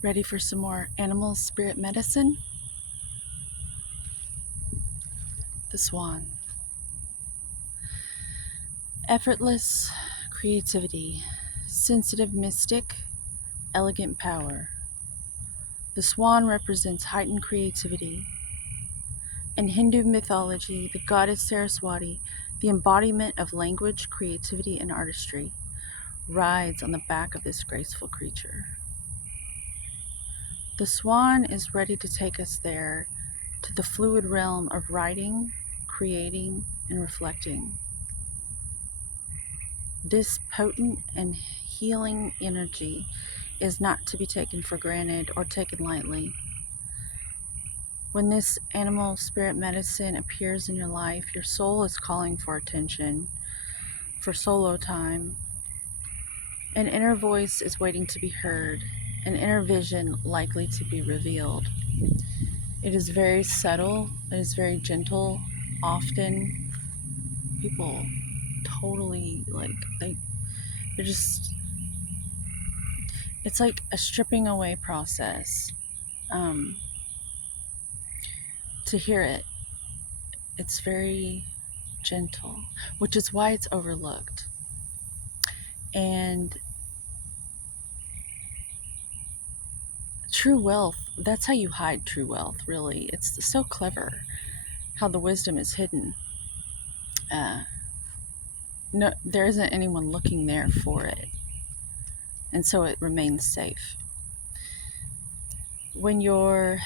Ready for some more animal spirit medicine? The Swan. Effortless creativity, sensitive mystic, elegant power. The swan represents heightened creativity. In Hindu mythology, the goddess Saraswati, the embodiment of language, creativity, and artistry, rides on the back of this graceful creature. The swan is ready to take us there, to the fluid realm of writing, creating, and reflecting. This potent and healing energy is not to be taken for granted or taken lightly. When this animal spirit medicine appears in your life, your soul is calling for attention, for solo time. An inner voice is waiting to be heard, an inner vision likely to be revealed. It is very subtle, it is very gentle. Often people totally they're just, it's like a stripping away process. Um, to hear it, it's very gentle, which is why it's overlooked. And true wealth, that's how you hide true wealth, really. It's so clever how the wisdom is hidden. No, there isn't anyone looking there for it, and so it remains safe. When your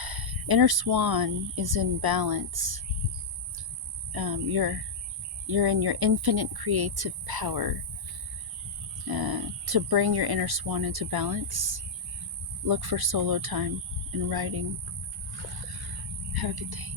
inner swan is in balance, you're in your infinite creative power. To bring your inner swan into balance, look for solo time in writing. Have a good day.